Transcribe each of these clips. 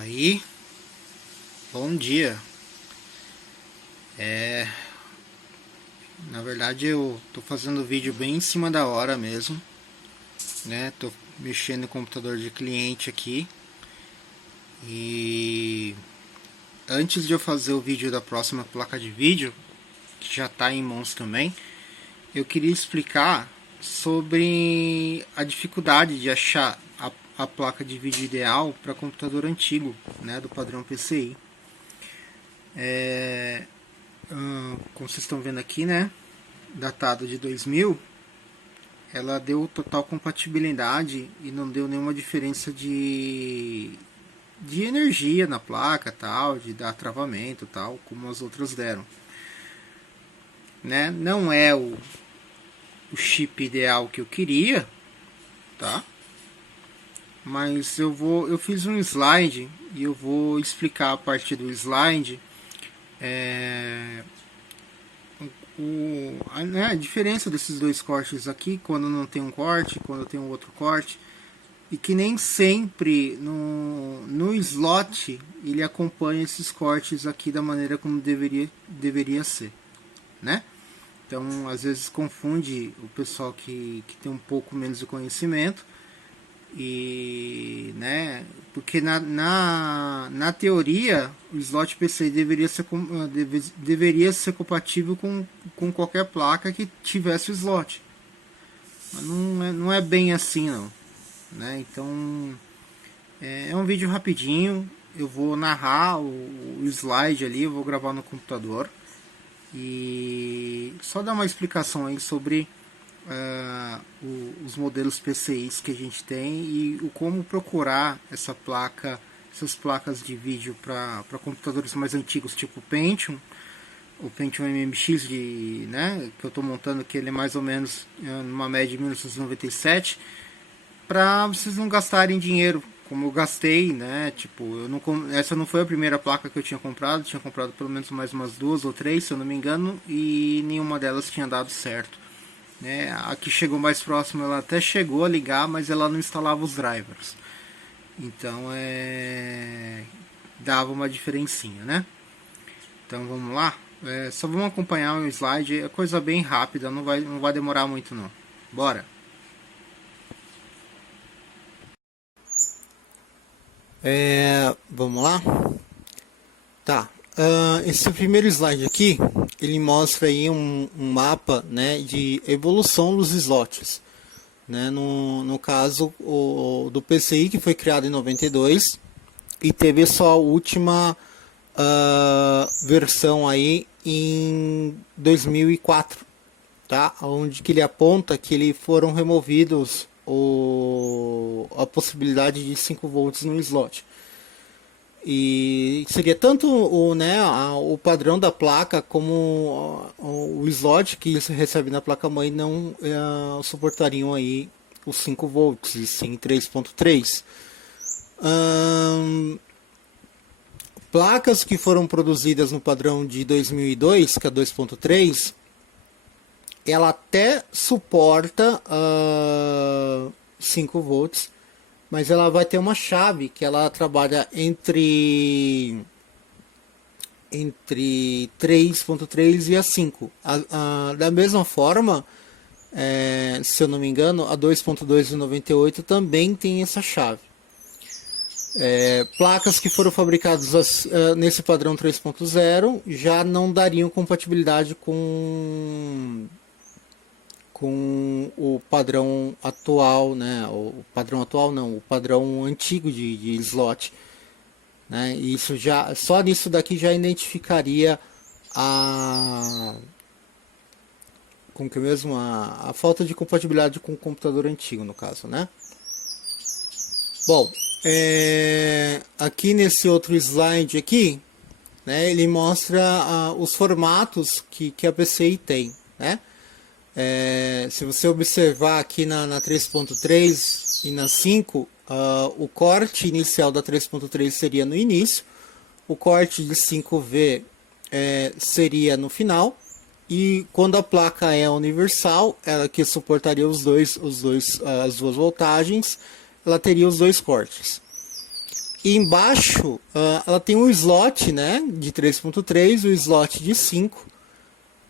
aí, bom dia. Na verdade eu tô fazendo o vídeo bem em cima da hora mesmo, né? Tô mexendo no computador de cliente aqui. E antes de eu fazer o vídeo da próxima placa de vídeo, que já tá em mãos também, eu queria explicar sobre a dificuldade de achar a placa de vídeo ideal para computador antigo, né, do padrão PCI. Como vocês estão vendo aqui, né, datado de 2000, ela deu total compatibilidade e não deu nenhuma diferença de energia na placa, tal, de dar travamento, tal, como as outras deram, né? Não é o chip ideal que eu queria, tá? Mas eu fiz um slide e eu vou explicar a partir do slide a diferença desses dois cortes aqui, quando não tem um corte, quando tem um outro corte, e que nem sempre no slot ele acompanha esses cortes aqui da maneira como deveria ser, né? Então às vezes confunde o pessoal que tem um pouco menos de conhecimento, e né, porque na teoria o slot PCI deveria ser compatível com qualquer placa que tivesse o slot, mas não é bem assim não, né? Então é um vídeo rapidinho, eu vou narrar o slide ali, eu vou gravar no computador e só dar uma explicação aí sobre os modelos PCIs que a gente tem e o como procurar essas placas de vídeo para computadores mais antigos, tipo o Pentium MMX que eu estou montando, que ele é mais ou menos numa média de 1997, para vocês não gastarem dinheiro como eu gastei, né? Tipo, essa não foi a primeira placa que eu tinha comprado pelo menos mais umas 2 ou 3, se eu não me engano, e nenhuma delas tinha dado certo, né? A que chegou mais próximo, ela até chegou a ligar, mas ela não instalava os drivers. Então dava uma diferencinha, né? Então vamos lá. Só vamos acompanhar um slide, é coisa bem rápida, não vai demorar muito não. Bora! Vamos lá? Tá. Esse primeiro slide aqui, ele mostra aí um mapa, né, de evolução dos slots, né? No caso do PCI, que foi criado em 92 e teve sua última versão aí em 2004, tá? Onde que ele aponta que ele foram removidos a possibilidade de 5 volts no slot. E seria tanto o padrão da placa como o slot que se recebe na placa-mãe não suportariam aí os 5 volts, e sim 3.3. Placas que foram produzidas no padrão de 2002, que é 2.3, ela até suporta 5 volts, mas ela vai ter uma chave que ela trabalha entre 3.3 e a 5. Da mesma forma, se eu não me engano, a 2.2 de 98 também tem essa chave. Placas que foram fabricadas nesse padrão 3.0 já não dariam compatibilidade com o padrão atual, né? O padrão atual não, o padrão antigo de slot, né? Isso já, só nisso daqui já identificaria como que é mesmo, a falta de compatibilidade com o computador antigo, no caso, né? Bom, aqui nesse outro slide aqui, né? Ele mostra os formatos que a PCI tem, né? Se você observar aqui na 3.3 e na 5, o corte inicial da 3.3 seria no início, o corte de 5V seria no final, e quando a placa é universal, ela que suportaria as duas voltagens, ela teria os dois cortes. E embaixo ela tem um slot, né, de 3.3, o slot de 5.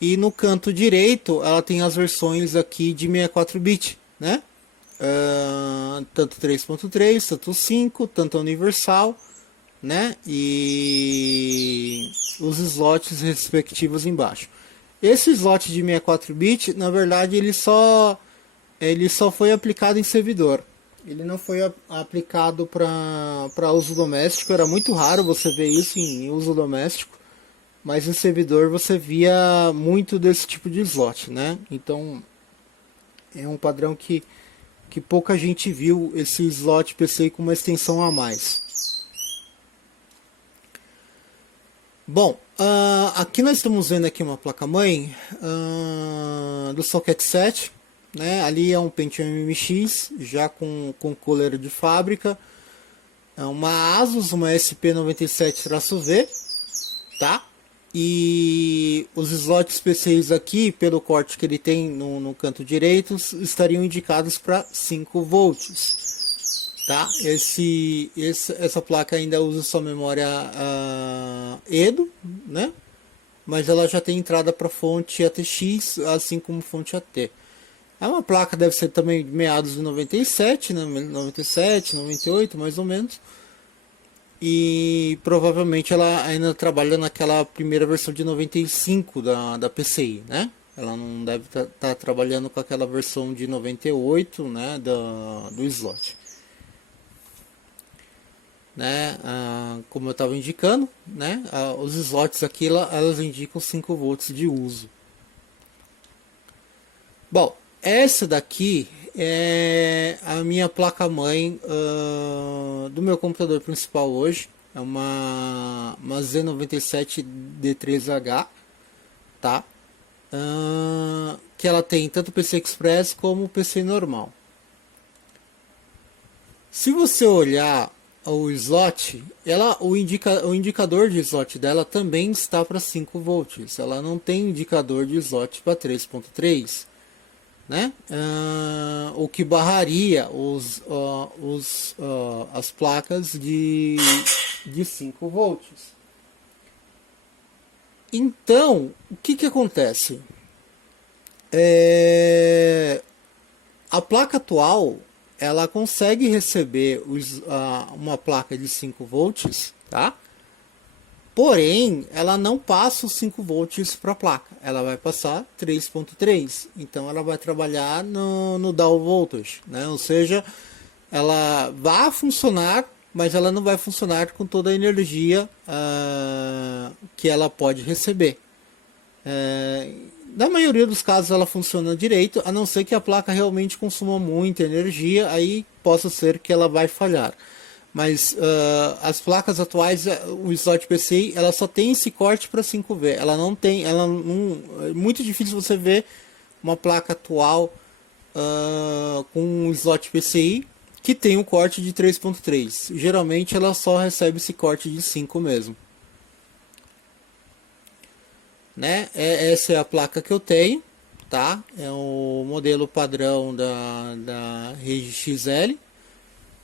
E no canto direito ela tem as versões aqui de 64 bit, né? Tanto 3.3, tanto 5, tanto universal, né? E os slots respectivos embaixo. Esse slot de 64 bit, na verdade, ele só foi aplicado em servidor. Ele não foi aplicado para uso doméstico. Era muito raro você ver isso em uso doméstico, mas em servidor você via muito desse tipo de slot, né? Então é um padrão que pouca gente viu esse slot PCI com uma extensão a mais. Bom, aqui nós estamos vendo aqui uma placa-mãe do Socket 7, né? Ali é um Pentium MX, já com coleira de fábrica, é uma Asus, uma SP97-V, tá? E os slots PCIs aqui, pelo corte que ele tem no canto direito, estariam indicados para 5 volts. Tá? Essa placa ainda usa sua memória EDO, né? Mas ela já tem entrada para fonte ATX, assim como fonte AT. É uma placa, deve ser também de meados de 97, né? 97, 98, mais ou menos. E provavelmente ela ainda trabalha naquela primeira versão de 95 da PCI, né? Ela não deve estar trabalhando com aquela versão de 98, né? Do slot. Né? Como eu estava indicando, né? Os slots aqui elas indicam 5 volts de uso. Bom, essa daqui é a minha placa-mãe do meu computador principal hoje. É uma Z97D3H, tá? Que ela tem tanto PC Express como PC normal. Se você olhar o slot, o indicador de slot dela também está para 5 volts. Ela não tem indicador de slot para 3.3. Né? O que barraria as placas de 5 volts. Então, o que acontece? A placa atual ela consegue receber uma placa de 5 volts, tá? Porém, ela não passa os 5 volts para a placa, ela vai passar 3.3, então ela vai trabalhar no down voltage, né? Ou seja, ela vai funcionar, mas ela não vai funcionar com toda a energia que ela pode receber. Na maioria dos casos ela funciona direito, a não ser que a placa realmente consuma muita energia, aí possa ser que ela vai falhar. Mas as placas atuais, o slot PCI, ela só tem esse corte para 5V. Ela não tem, é muito difícil você ver uma placa atual com um slot PCI que tem um corte de 3.3. Geralmente ela só recebe esse corte de 5 mesmo. Né? Essa é a placa que eu tenho, tá? É o modelo padrão da rede XL.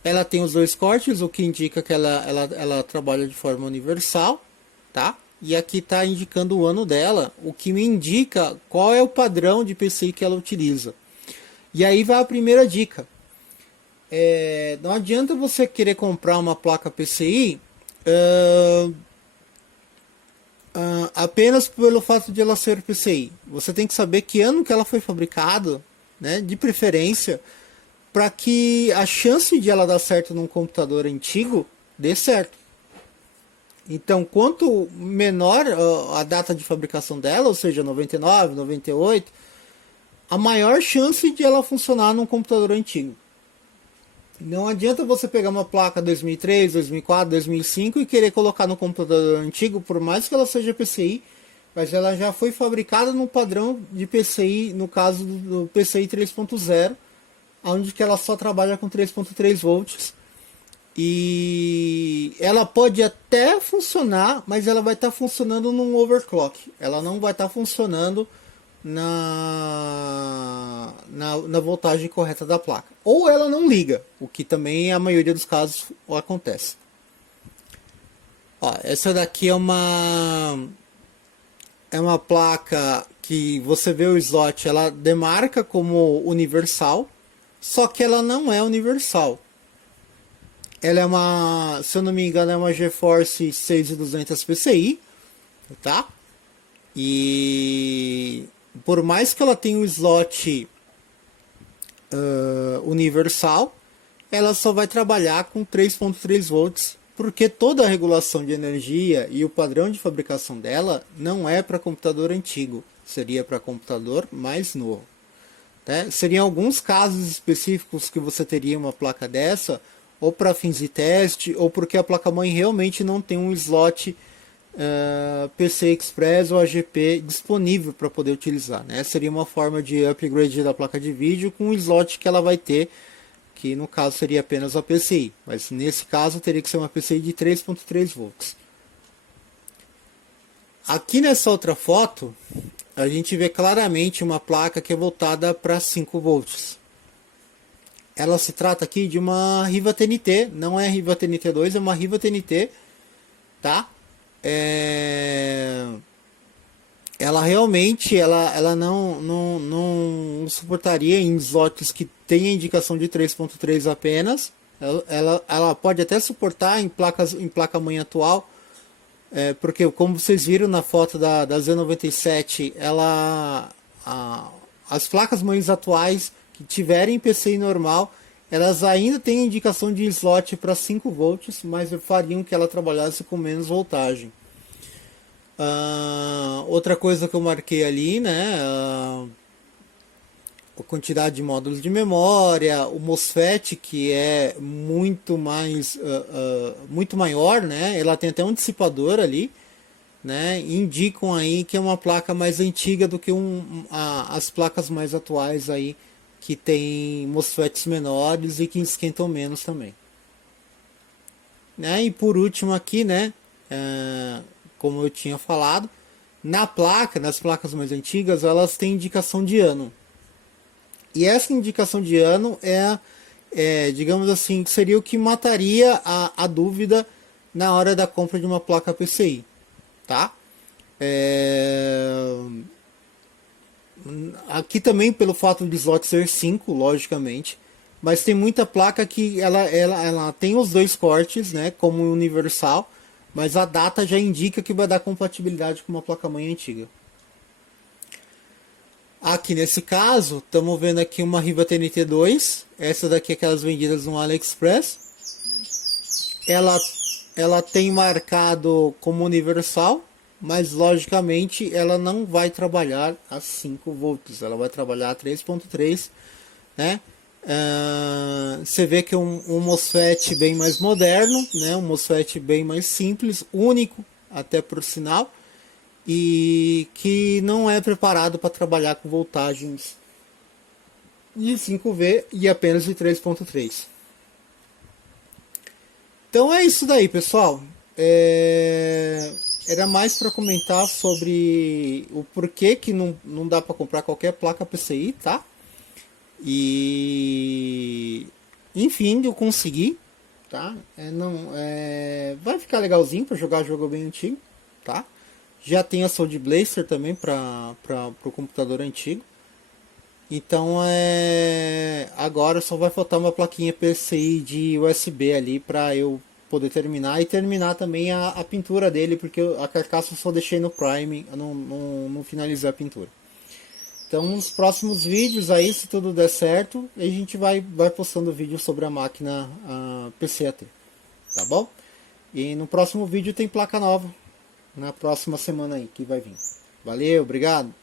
Ela tem os dois cortes, o que indica que ela trabalha de forma universal, tá? E aqui está indicando o ano dela, o que me indica qual é o padrão de PCI que ela utiliza. E aí vai a primeira dica. Não adianta você querer comprar uma placa PCI apenas pelo fato de ela ser PCI. Você tem que saber que ano que ela foi fabricada, né? De preferência, para que a chance de ela dar certo num computador antigo dê certo. Então, quanto menor a data de fabricação dela, ou seja, 99, 98, a maior chance de ela funcionar num computador antigo. Não adianta você pegar uma placa 2003, 2004, 2005 e querer colocar no computador antigo, por mais que ela seja PCI, mas ela já foi fabricada no padrão de PCI, no caso do PCI 3.0, onde que ela só trabalha com 3.3 volts. E ela pode até funcionar, mas ela vai estar funcionando num overclock. Ela não vai estar funcionando na voltagem correta da placa. Ou ela não liga, o que também a maioria dos casos acontece. Ó, essa daqui é uma placa que você vê o slot, ela demarca como universal, só que ela não é universal. Ela é uma, se eu não me engano, é uma GeForce 6200 PCI, tá? E por mais que ela tenha um slot universal, ela só vai trabalhar com 3.3 volts, porque toda a regulação de energia e o padrão de fabricação dela não é para computador antigo, seria para computador mais novo. Né? Seriam alguns casos específicos que você teria uma placa dessa, ou para fins de teste, ou porque a placa-mãe realmente não tem um slot PCI Express ou AGP disponível para poder utilizar. Né? Seria uma forma de upgrade da placa de vídeo com o slot que ela vai ter, que no caso seria apenas a PCI, mas nesse caso teria que ser uma PCI de 3.3 volts. Aqui nessa outra foto, a gente vê claramente uma placa que é voltada para 5 volts. Ela se trata aqui de uma Riva TNT, não é Riva TNT2, é uma Riva TNT, tá? Ela realmente ela não suportaria em slots que tem indicação de 3.3 apenas. Ela pode até suportar em placa-mãe atual, porque como vocês viram na foto da Z97, as placas-mães atuais que tiverem PCI normal, elas ainda têm indicação de slot para 5 volts, mas fariam que ela trabalhasse com menos voltagem. Outra coisa que eu marquei ali, né? A quantidade de módulos de memória, o MOSFET, que é muito muito maior, né? Ela tem até um dissipador ali, né? Indicam aí que é uma placa mais antiga do que as placas mais atuais aí, que tem MOSFETs menores e que esquentam menos também. Né? E por último aqui, né? Como eu tinha falado, nas placas mais antigas, elas têm indicação de ano. E essa indicação de ano digamos assim, seria o que mataria a dúvida na hora da compra de uma placa PCI, tá? Aqui também pelo fato de slot ser 5, logicamente, mas tem muita placa que ela tem os dois cortes, né, como universal, mas a data já indica que vai dar compatibilidade com uma placa-mãe antiga. Aqui nesse caso, estamos vendo aqui uma Riva TNT2, essa daqui é aquelas vendidas no AliExpress. Ela tem marcado como universal, mas logicamente ela não vai trabalhar a 5 volts, ela vai trabalhar a 3.3, né? Você vê que é um MOSFET bem mais moderno, né? Um MOSFET bem mais simples, único até por sinal, e que não é preparado para trabalhar com voltagens de 5V e apenas de 3.3. Então é isso daí, pessoal. Era mais para comentar sobre o porquê que não dá para comprar qualquer placa PCI, tá? E enfim, eu consegui, tá? Vai ficar legalzinho para jogar jogo bem antigo, tá? Já tem a Sound Blaster também para o computador antigo. Então agora só vai faltar uma plaquinha PCI de USB ali para eu poder terminar, e terminar também a pintura dele, porque a carcaça eu só deixei no Prime, eu não finalizei a pintura. Então nos próximos vídeos aí, se tudo der certo, a gente vai postando vídeo sobre a máquina PCAT, tá bom? E no próximo vídeo tem placa nova, na próxima semana aí que vai vir. Valeu, obrigado!